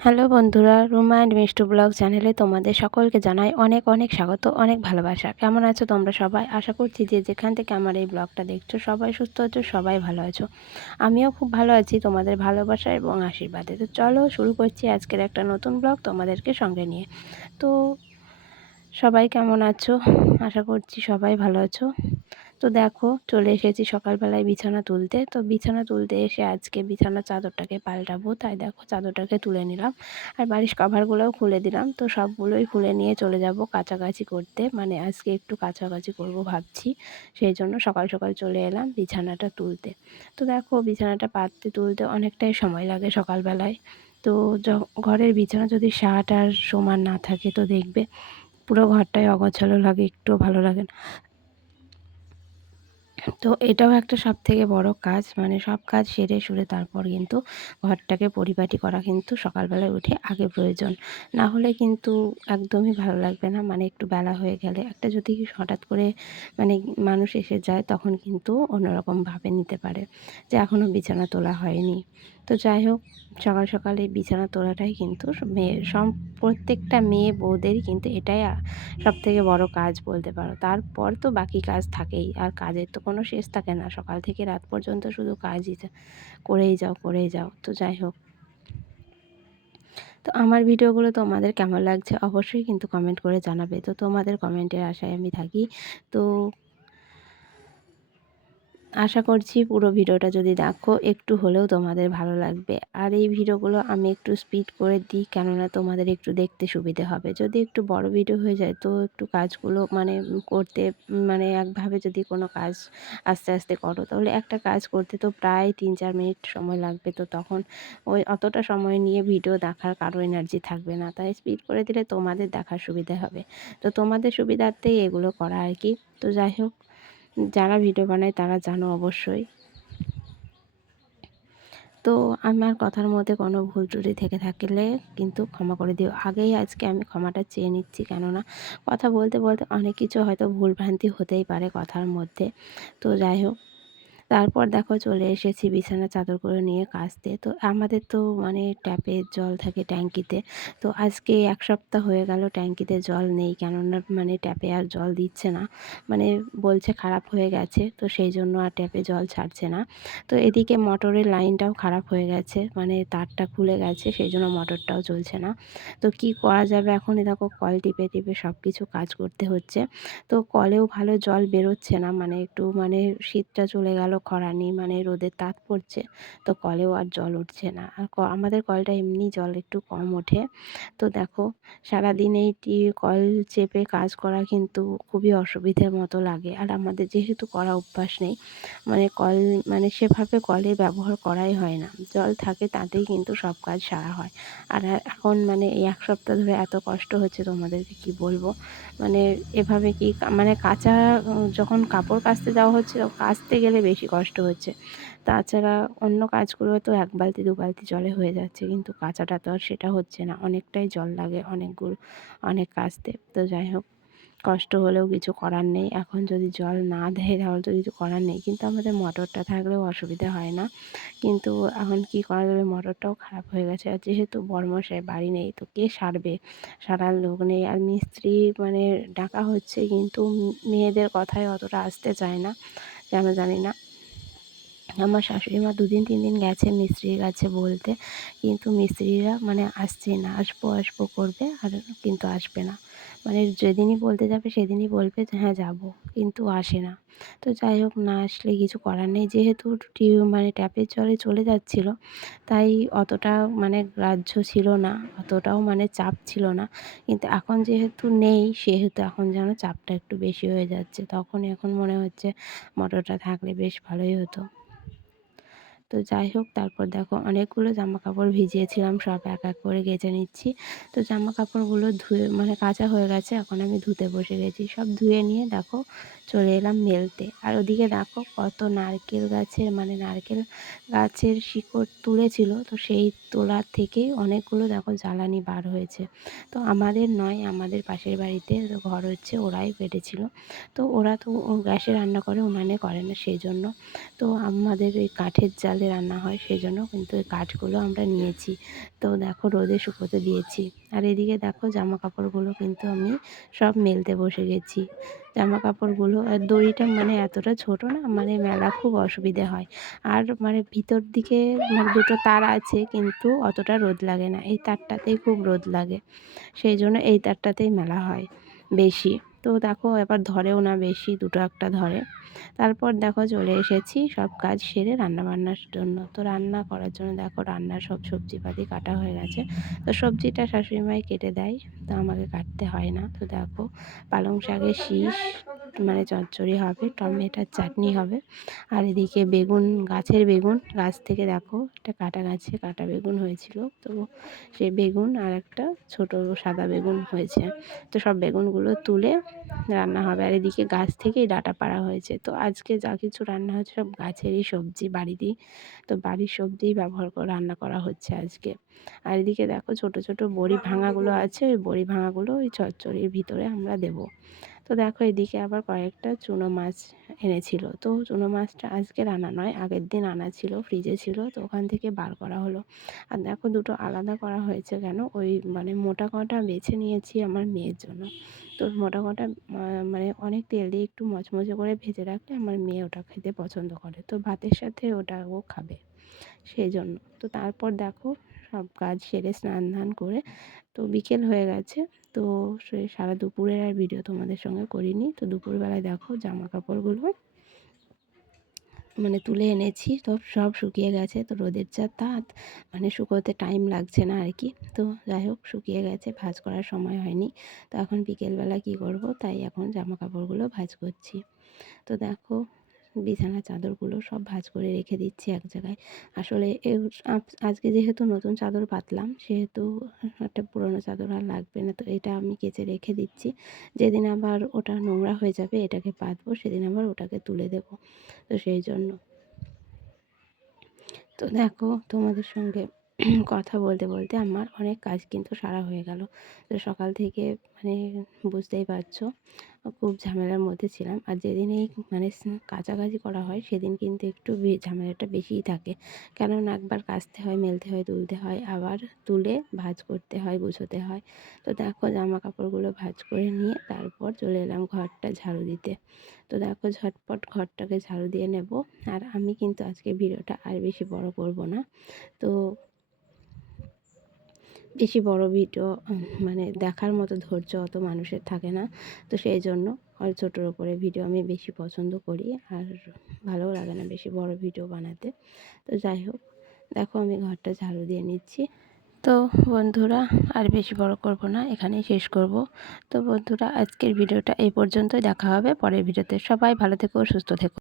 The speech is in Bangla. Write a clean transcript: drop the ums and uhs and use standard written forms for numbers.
হ্যালো বন্ধুরা, রুমা অ্যান্ড মিষ্টু ব্লগ চ্যানেলে তোমাদের সকলকে জানাই অনেক অনেক স্বাগত, অনেক ভালোবাসা। কেমন আছো তোমরা সবাই? আশা করছি যে যেখান থেকে আমার এই ব্লগটা দেখছো সবাই সুস্থ আছো, সবাই ভালো আছো। আমিও খুব ভালো আছি তোমাদের ভালোবাসা এবং আশীর্বাদে। তো চলো শুরু করছি আজকের একটা নতুন ব্লগ তোমাদেরকে সঙ্গে নিয়ে। তো সবাই কেমন আছো? আশা করছি সবাই ভালো আছো। তো দেখো চলে এসেছি সকালবেলায় বিছানা তুলতে। তো বিছানা তুলতে এসে আজকে বিছানার চাদরটাকে পাল্টাবো, তাই দেখো চাদরটাকে তুলে নিলাম আর বালিশ কভারগুলোও খুলে দিলাম। তো সবগুলোই খুলে নিয়ে চলে যাব কাচাকাচি করতে, মানে আজকে একটু কাচাকাচি করব ভাবছি, সেই জন্য সকাল সকাল চলে এলাম বিছানাটা তুলতে। তো দেখো বিছানাটা পাততে তুলতে অনেকটাই সময় লাগে সকালবেলায়। তো ঘরের বিছানা যদি সাট আর সমান না থাকে তো দেখবে পুরো ঘরটাই অগোছালো লাগে, একটুও ভালো লাগে না। তো এটাও একটা সবথেকে বড় কাজ, মানে সব কাজ সেরে সুরে তারপর কিন্তু ঘরটাকে পরিপাটি করা কিন্তু সকালবেলায় উঠে আগে প্রয়োজন। না হলে কিন্তু একদমই ভালো লাগবে না, মানে একটু বেলা হয়ে গেলে একটা যদি হঠাৎ করে মানে মানুষ এসে যায় তখন কিন্তু অন্যরকম ভাবে নিতে পারে যে এখনও বিছানা তোলা হয়নি। তো যাই হোক, সকাল সকাল এই বিছানা তোলাটাই কিন্তু প্রত্যেকটা মেয়ে বউদেরই কিন্তু এটাই সবথেকে বড় কাজ বলতে পারো। তারপর তো বাকি কাজ থাকেই, আর কাজের তো কোনো শেষ থাকে না, সকাল থেকে রাত পর্যন্ত শুধু কাজই করেই যাও করেই যাও। তো যাই হোক, তো আমার ভিডিওগুলো তোমাদের কেমন লাগছে অবশ্যই কিন্তু কমেন্ট করে জানাবে। তো তোমাদের কমেন্টের আশায় আমি থাকি। তো আশা করছি পুরো ভিডিওটা যদি দেখো একটু হলেও তোমাদের ভালো লাগবে। আর এই ভিডিওগুলো আমি একটু স্পিড করে দিই, কেননা তোমাদের একটু দেখতে সুবিধে হবে। যদি একটু বড় ভিডিও হয়ে যায় তো একটু কাজগুলো মানে করতে, মানে একভাবে যদি কোনো কাজ আস্তে আস্তে করো তাহলে একটা কাজ করতে তো প্রায় 3-4 মিনিট সময় লাগবে। তো তখন ওই অতটা সময় নিয়ে ভিডিও দেখার কারো এনার্জি থাকবে না, তাই স্পিড করে দিলে তোমাদের দেখার সুবিধা হবে। তো তোমাদের সুবিধার্থেই এগুলো করা আর কি। তো যাই হোক, যারা ভিডিও বানায় তারা জানো অবশ্যই। তো আমার কথার মধ্যে কোনো ভুল ত্রুটি থেকে থাকলে কিন্তু ক্ষমা করে দিও। আগেই আজকে আমি ক্ষমাটা চেয়ে নিচ্ছি, কেননা কথা বলতে বলতে অনেক কিছু হয়তো ভুলভ্রান্তি হতেই পারে কথার মধ্যে। তো যাই হোক, তারপর দেখো চলে এসেছি বিছানার চাদরগুলো নিয়ে কাচতে। তো আমাদের তো মানে ট্যাপের জল থাকে ট্যাঙ্কিতে। তো আজকে 1 সপ্তাহ হয়ে গেল ট্যাঙ্কিতে জল নেই, কেননা মানে ট্যাপে আর জল দিচ্ছে না, মানে বলছে খারাপ হয়ে গেছে, তো সেই জন্য আর ট্যাপে জল ছাড়ছে না। তো এদিকে মোটরের লাইনটাও খারাপ হয়ে গেছে, মানে তারটা খুলে গেছে, সেই জন্য মোটরটাও চলছে না। তো কি করা যাবে এখন, দেখো কল টিপে টিপে সব কিছু কাজ করতে হচ্ছে। তো কলেও ভালো জল বেরোচ্ছে না, মানে একটু মানে শীতটা চলে গেল, খরানি মানে রোদের তাপ পড়ছে, তো কলেও আর জল উঠছে না। আর আমাদের কলটা এমনি জল একটু কম ওঠে। তো দেখো সারাদিন এই কল চেপে কাজ করা কিন্তু খুবই অসুবিধার মতো লাগে। আর আমাদের যেহেতু করা অভ্যাস নেই, মানে কল মানে সেভাবে কলে ব্যবহার করাই হয় না, জল থাকে তাতেই কিন্তু সব কাজ সারা হয়। আর এখন মানে এই 1 সপ্তাহ ধরে এত কষ্ট হচ্ছে তোমাদেরকে কি বলবো, মানে এভাবে কি মানে কাচা, যখন কাপড় কাচতে যাওয়া হচ্ছে কাচতে গেলে বেশি কষ্ট হচ্ছে। তাছাড়া অন্য কাজগুলো তো 1 বালতি 2 বালতি জলে হয়ে যাচ্ছে, কিন্তু কাচাটা তো আর সেটা হচ্ছে না, অনেকটাই জল লাগে অনেক কাচতে। তো যাই হোক, কষ্ট হলেও কিছু করার নেই, এখন যদি জল না দেয় তাহলে তো কিছু করার নেই। কিন্তু আমাদের মোটরটা থাকলেও অসুবিধা হয় না, কিন্তু এখন কি করা যাবে, মোটরটাও খারাপ হয়ে গেছে। আর যেহেতু বড়মশাই বাড়ি নেই তো কে সারবে, সারার লোক নেই। আর মিস্ত্রি মানে ডাকা হচ্ছে, কিন্তু মেয়েদের কথায় অতটা আসতে চায় না, কেন জানি না। আমার শাশুড়ি মা 2 দিন 3 দিন গেছে মিস্ত্রির কাছে বলতে, কিন্তু মিস্ত্রিরা মানে আসছে না, আসবো আসবো করবে আর কিন্তু আসবে না। মানে যেদিনই বলতে যাবে সেদিনই বলবে যে হ্যাঁ যাবো, কিন্তু আসে না। তো যাই হোক, না আসলে কিছু করার নেই, যেহেতু মানে ট্যাপের জলে চলে যাচ্ছিলো, তাই অতটা মানে গ্রাহ্য ছিল না, অতটাও মানে চাপ ছিল না। কিন্তু এখন যেহেতু নেই সেহেতু এখন যেন চাপটা একটু বেশি হয়ে যাচ্ছে, এখন মনে হচ্ছে মোটরটা থাকলে বেশ ভালোই হতো। তো যাই হোক, তারপর দেখো অনেকগুলো জামাকাপড় ভিজিয়েছিলাম, সব এক এক করে কেচে নিচ্ছি। তো জামাকাপড়গুলো ধুয়ে মানে কাচা হয়ে গেছে, এখন আমি ধুতে বসে গেছি। সব ধুয়ে নিয়ে দেখো চলে এলাম মেলতে। আর ওদিকে দেখো কত নারকেল গাছের মানে নারকেল গাছের শিকড় তুলেছিল, তো সেই তোলার থেকেই অনেকগুলো দেখো জ্বালানি বার হয়েছে। তো আমাদের নয়, আমাদের পাশের বাড়িতে ঘর হচ্ছে ওরাই কেটেছিল। তো ওরা তো গ্যাসে রান্না করে, উনানে করে না, সেই জন্য তো আমাদের ওই কাঠের জাল সকালে রান্না হয়, সেজন্য কিন্তু এই কাঠগুলো আমরা নিয়েছি। তো দেখো রোদে শুকোতে দিয়েছি। আর এদিকে দেখো জামাকাপড়গুলো কিন্তু আমি সব মেলতে বসে গেছি। জামাকাপড়গুলো আর দড়িটা মানে এতটা ছোট না, মানে মেলা খুব অসুবিধে হয়। আর মানে ভিতর দিকে মানে দুটো তার আছে, কিন্তু অতটা রোদ লাগে না। এই তারটাতেই খুব রোদ লাগে। সেই জন্য এই তারটাতেই মেলা হয় বেশি। তো দেখো এবার ধরেও না বেশি, দুটো একটা ধরে। তারপর দেখো চলে এসেছি সব কাজ সেরে রান্নাবান্নার জন্য। তো রান্না করার জন্য দেখো রান্নার সব সবজিপাতি কাটা হয়ে গেছে। তো সবজিটা শাশুড়িমাই কেটে দেয়, তো আমাকে কাটতে হয় না। তো দেখো পালং শাকের শীষ মানে চচ্চড়ি হবে, টমেটোর চাটনি হবে। আর এদিকে বেগুন, গাছের বেগুন, গাছ থেকে দেখো একটা কাটা গাছে কাটা বেগুন হয়েছিল, তো সেই বেগুন আর একটা ছোট সাদা বেগুন হয়েছে। তো সব বেগুনগুলো তুলে রান্না হবে। আর এদিকে গাছ থেকেই ডাঁটা পাড়া হয়েছে। তো আজকে যা কিছু রান্না হচ্ছে সব গাছেরই সবজি, বাড়িরই। তো বাড়ির সবজিই ব্যবহার করে রান্না করা হচ্ছে আজকে। আর এদিকে দেখো ছোট ছোট বড়ি ভাঙাগুলো আছে, ওই বড়ি ভাঙাগুলো ওই চচ্চড়ির ভিতরে আমরা দেবো। তো দেখো এদিকে আবার কয়েকটা চুনো মাছ এনেছিল। তো চুনো মাছটা আজকে রান্না নয়, আগের দিন আনা ছিল, ফ্রিজে ছিল, তো ওখান থেকে বার করা হলো। আর দেখো দুটো আলাদা করা হয়েছে কেন, ওই মানে মোটা কটা বেছে নিয়েছি আমার মেয়ের জন্য। তো মোটা কটা মানে অনেক তেল দিয়ে একটু মচমচে করে ভেজে রাখলে আমার মেয়ে ওটা খেতে পছন্দ করে, তো ভাতের সাথে ওটা ও খাবে, সেই জন্য। তো তারপর দেখো সব কাজ সেরে স্নান ধান করে তো বিকেল হয়ে গেছে। তো সেই সারা দুপুরের আর ভিডিও তোমাদের সঙ্গে করিনি। তো দুপুরবেলায় দেখো জামা কাপড়গুলো মানে তুলে এনেছি, তো সব শুকিয়ে গেছে। তো রোদের যা তাপ, মানে শুকোতে টাইম লাগছে না আর কি। তো যাই হোক শুকিয়ে গেছে, ভাঁজ করার সময় হয়নি। তো এখন বিকেলবেলা কী করব, তাই এখন জামা কাপড়গুলো ভাঁজ করছি। তো দেখো বিছানার চাদরগুলো সব ভাঁজ করে রেখে দিচ্ছি এক জায়গায়। আসলে আজকে যেহেতু নতুন চাদর পাতলাম, সেহেতু একটা পুরনো চাদর আর লাগবে না। তো এটা আমি কেচে রেখে দিচ্ছি। যেদিন আবার ওটা নোংরা হয়ে যাবে, এটাকে পাতবো, সেদিন আবার ওটাকে তুলে দেবো। তো সেই জন্য। তো দেখো তোমাদের সঙ্গে কথা বলতে বলতে আমার অনেক কাজ কিন্তু সারা হয়ে গেল। তো সকাল থেকে মানে বুঝতেই পারছো খুব ঝামেলার মধ্যে ছিলাম। আর যেদিন এই মানে কাচাকাচি করা হয়, সেদিন কিন্তু একটু ঝামেলাটা বেশিই থাকে। কেননা একবার কাচতে হয়, মেলতে হয়, তুলতে হয়, আবার তুলে ভাঁজ করতে হয়, গুছোতে হয়। তো দেখো জামা কাপড়গুলো ভাঁজ করে নিয়ে তারপর চলে এলাম ঘরটা ঝাড়ু দিতে। তো দেখো ঝটপট ঘরটাকে ঝাড়ু দিয়ে নেব। আর আমি কিন্তু আজকে ভিডিওটা আর বেশি বড় করব না। তো বেশি বড় ভিডিও মানে দেখার মতো ধৈর্য অত মানুষের থাকে না। তো সেই জন্য ছোটোর ওপরে ভিডিও আমি বেশি পছন্দ করি, আর ভালোও লাগে না বেশি বড় ভিডিও বানাতে। তো যাই হোক দেখো আমি ঘরটা ঝাড়ু দিয়ে নিচ্ছি। তো বন্ধুরা আর বেশি বড় করব না, এখানেই শেষ করব। তো বন্ধুরা আজকের ভিডিওটা এই পর্যন্তই, দেখা হবে পরের ভিডিওতে। সবাই ভালো থেকো, সুস্থ থেকো।